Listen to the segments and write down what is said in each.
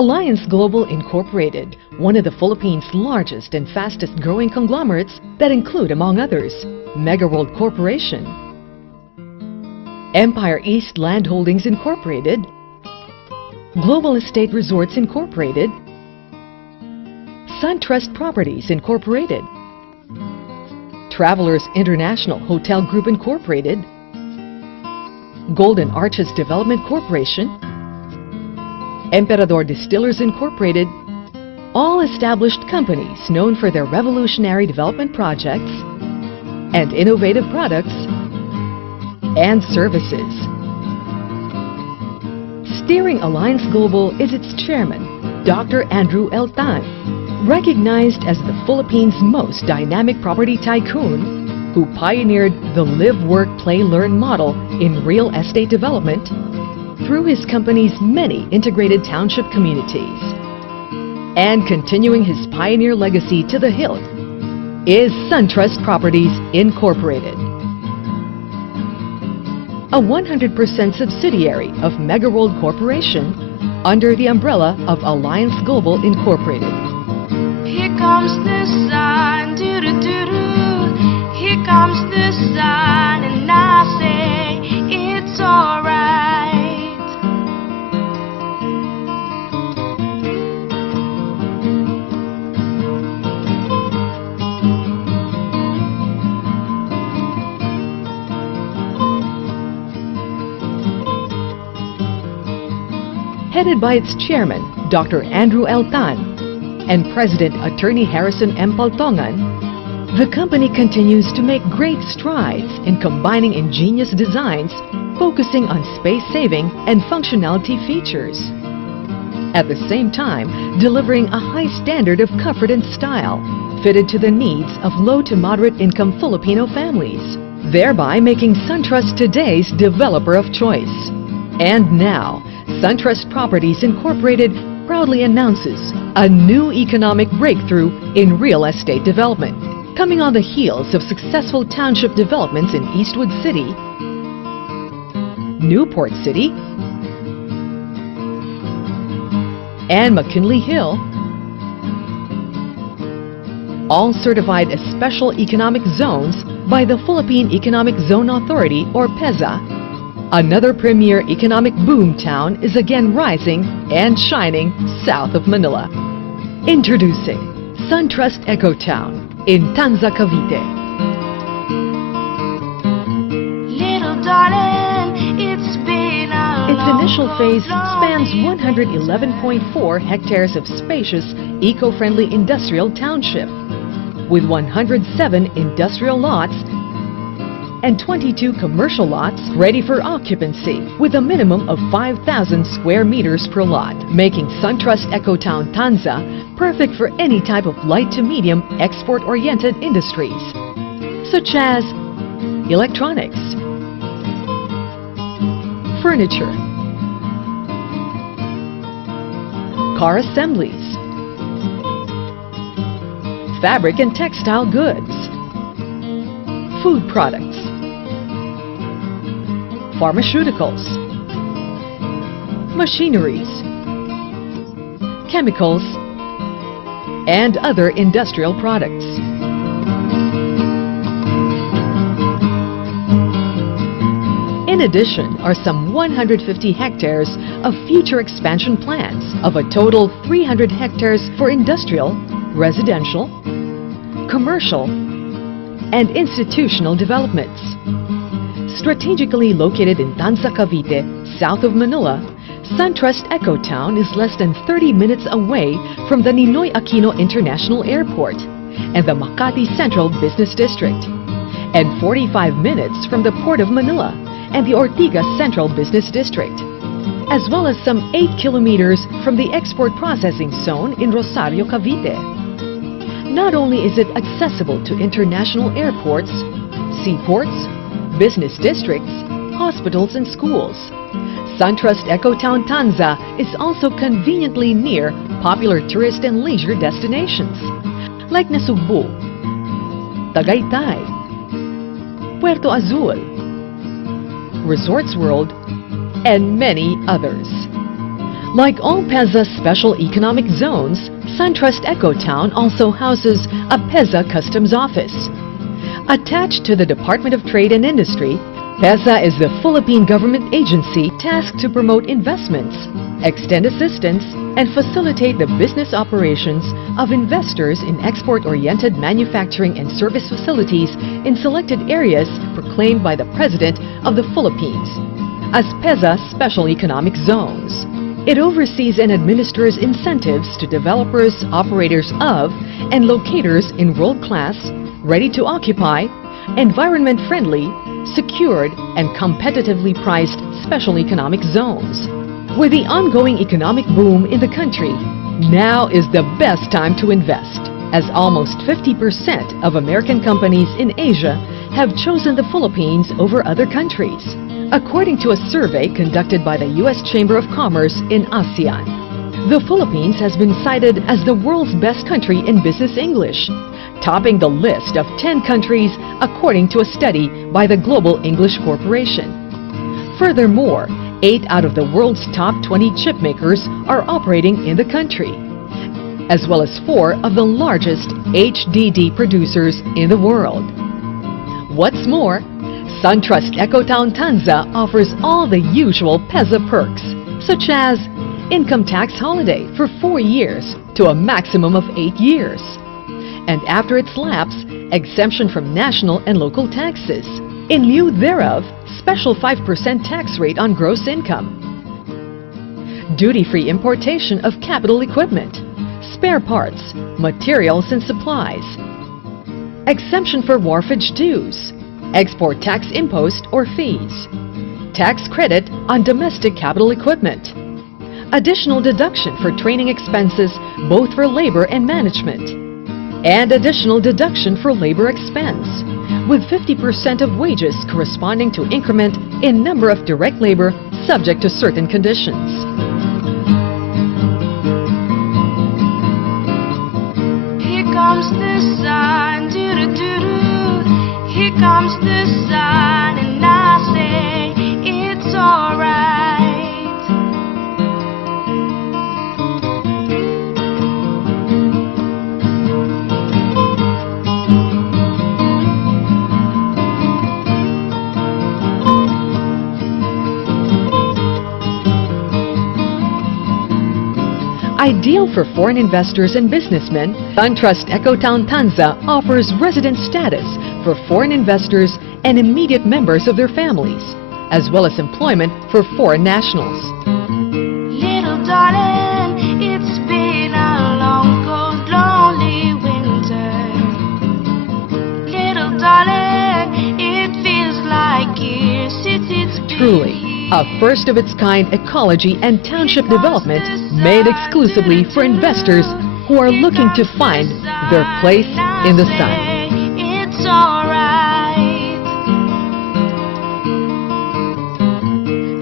Alliance Global Incorporated, one of the Philippines' largest and fastest growing conglomerates that include, among others, Megaworld Corporation, Empire East Land Holdings Incorporated, Global Estate Resorts Incorporated, Suntrust Properties Incorporated, Travelers International Hotel Group Incorporated, Golden Arches Development Corporation, Emperador Distillers Incorporated, all established companies known for their revolutionary development projects and innovative products and services. Steering Alliance Global is its chairman, Dr. Andrew L. Tan, recognized as the Philippines' most dynamic property tycoon who pioneered the live, work, play, learn model in real estate development through his company's many integrated township communities. And continuing his pioneer legacy to the hilt is Suntrust Properties Incorporated, a 100% subsidiary of Megaworld Corporation under the umbrella of Alliance Global Incorporated. Here comes the sun, doo-doo-doo-doo. Here comes the sun, and I say it's alright. Headed by its chairman, Dr. Andrew L. Tan, and President Attorney Harrison M. Paltongan, the company continues to make great strides in combining ingenious designs focusing on space saving and functionality features. At the same time, delivering a high standard of comfort and style fitted to the needs of low to moderate income Filipino families, thereby making Suntrust today's developer of choice. And now, Suntrust Properties Incorporated proudly announces a new economic breakthrough in real estate development, coming on the heels of successful township developments in Eastwood City, Newport City, and McKinley Hill, all certified as special economic zones by the Philippine Economic Zone Authority, or PEZA. Another premier economic boom town is again rising and shining south of Manila. Introducing Suntrust Ecotown in Tanza, Cavite. Little darling, it's been a Its long, initial phase long, spans 111.4 hectares of spacious, eco-friendly industrial township, with 107 industrial lots and 22 commercial lots ready for occupancy with a minimum of 5,000 square meters per lot, making Suntrust Ecotown-Tanza perfect for any type of light to medium export-oriented industries, such as electronics, furniture, car assemblies, fabric and textile goods, food products, pharmaceuticals, machineries, chemicals, and other industrial products. In addition are some 150 hectares of future expansion plans of a total 300 hectares for industrial, residential, commercial, and institutional developments. Strategically located in Tanza, Cavite, south of Manila, Suntrust Ecotown is less than 30 minutes away from the Ninoy Aquino International Airport and the Makati Central Business District, and 45 minutes from the Port of Manila and the Ortigas Central Business District, as well as some 8 kilometers from the export processing zone in Rosario, Cavite. Not only is it accessible to international airports, seaports, business districts, hospitals, and schools, Suntrust Ecotown-Tanza is also conveniently near popular tourist and leisure destinations like Nasugbu, Tagaytay, Puerto Azul, Resorts World, and many others. Like all PEZA special economic zones, Suntrust Ecotown also houses a PEZA customs office. Attached to the Department of Trade and Industry, PEZA is the Philippine government agency tasked to promote investments, extend assistance, and facilitate the business operations of investors in export-oriented manufacturing and service facilities in selected areas proclaimed by the President of the Philippines as PEZA Special Economic Zones. It oversees and administers incentives to developers, operators of, and locators in world-class, ready-to-occupy, environment-friendly, secured, and competitively priced special economic zones. With the ongoing economic boom in the country, now is the best time to invest, as almost 50% of American companies in Asia have chosen the Philippines over other countries, according to a survey conducted by the U.S. Chamber of Commerce in ASEAN. The Philippines has been cited as the world's best country in business English, topping the list of 10 countries according to a study by the GlobalEnglish Corporation. Furthermore, 8 out of the world's top 20 chip makers are operating in the country, as well as 4 of the largest HDD producers in the world. What's more, Suntrust Ecotown-Tanza offers all the usual PEZA perks, such as income tax holiday for 4 years to a maximum of 8 years, and after its lapse, exemption from national and local taxes. In lieu thereof, special 5% tax rate on gross income, duty-free importation of capital equipment, spare parts, materials and supplies, exemption for wharfage dues, export tax impost or fees, tax credit on domestic capital equipment, additional deduction for training expenses both for labor and management, and additional deduction for labor expense, with 50% of wages corresponding to increment in number of direct labor subject to certain conditions. Here comes the sun, doo-doo-doo-doo. Here comes the sun, and I say it's alright. Ideal for foreign investors and businessmen, Suntrust Ecotown-Tanza offers resident status for foreign investors and immediate members of their families, as well as employment for foreign nationals. Little darling, it's been a long, cold, lonely winter. Little darling, it feels like years since it's been Truly, a first-of-its-kind ecology and township development made exclusively for investors who are looking to find their place in the sun. It's alright.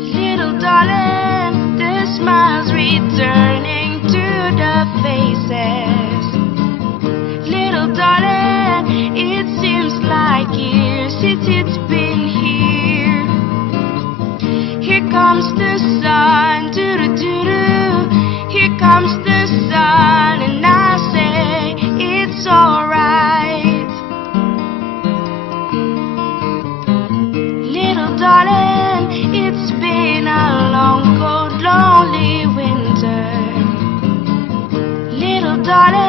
Little darling, the smiles returning to the faces. Little darling, it seems like years since it's been here. Here comes the sun, doo-doo-doo-doo. Here comes the sun, and I say it's alright. Little darling, it's been a long, cold, lonely winter. Little darling,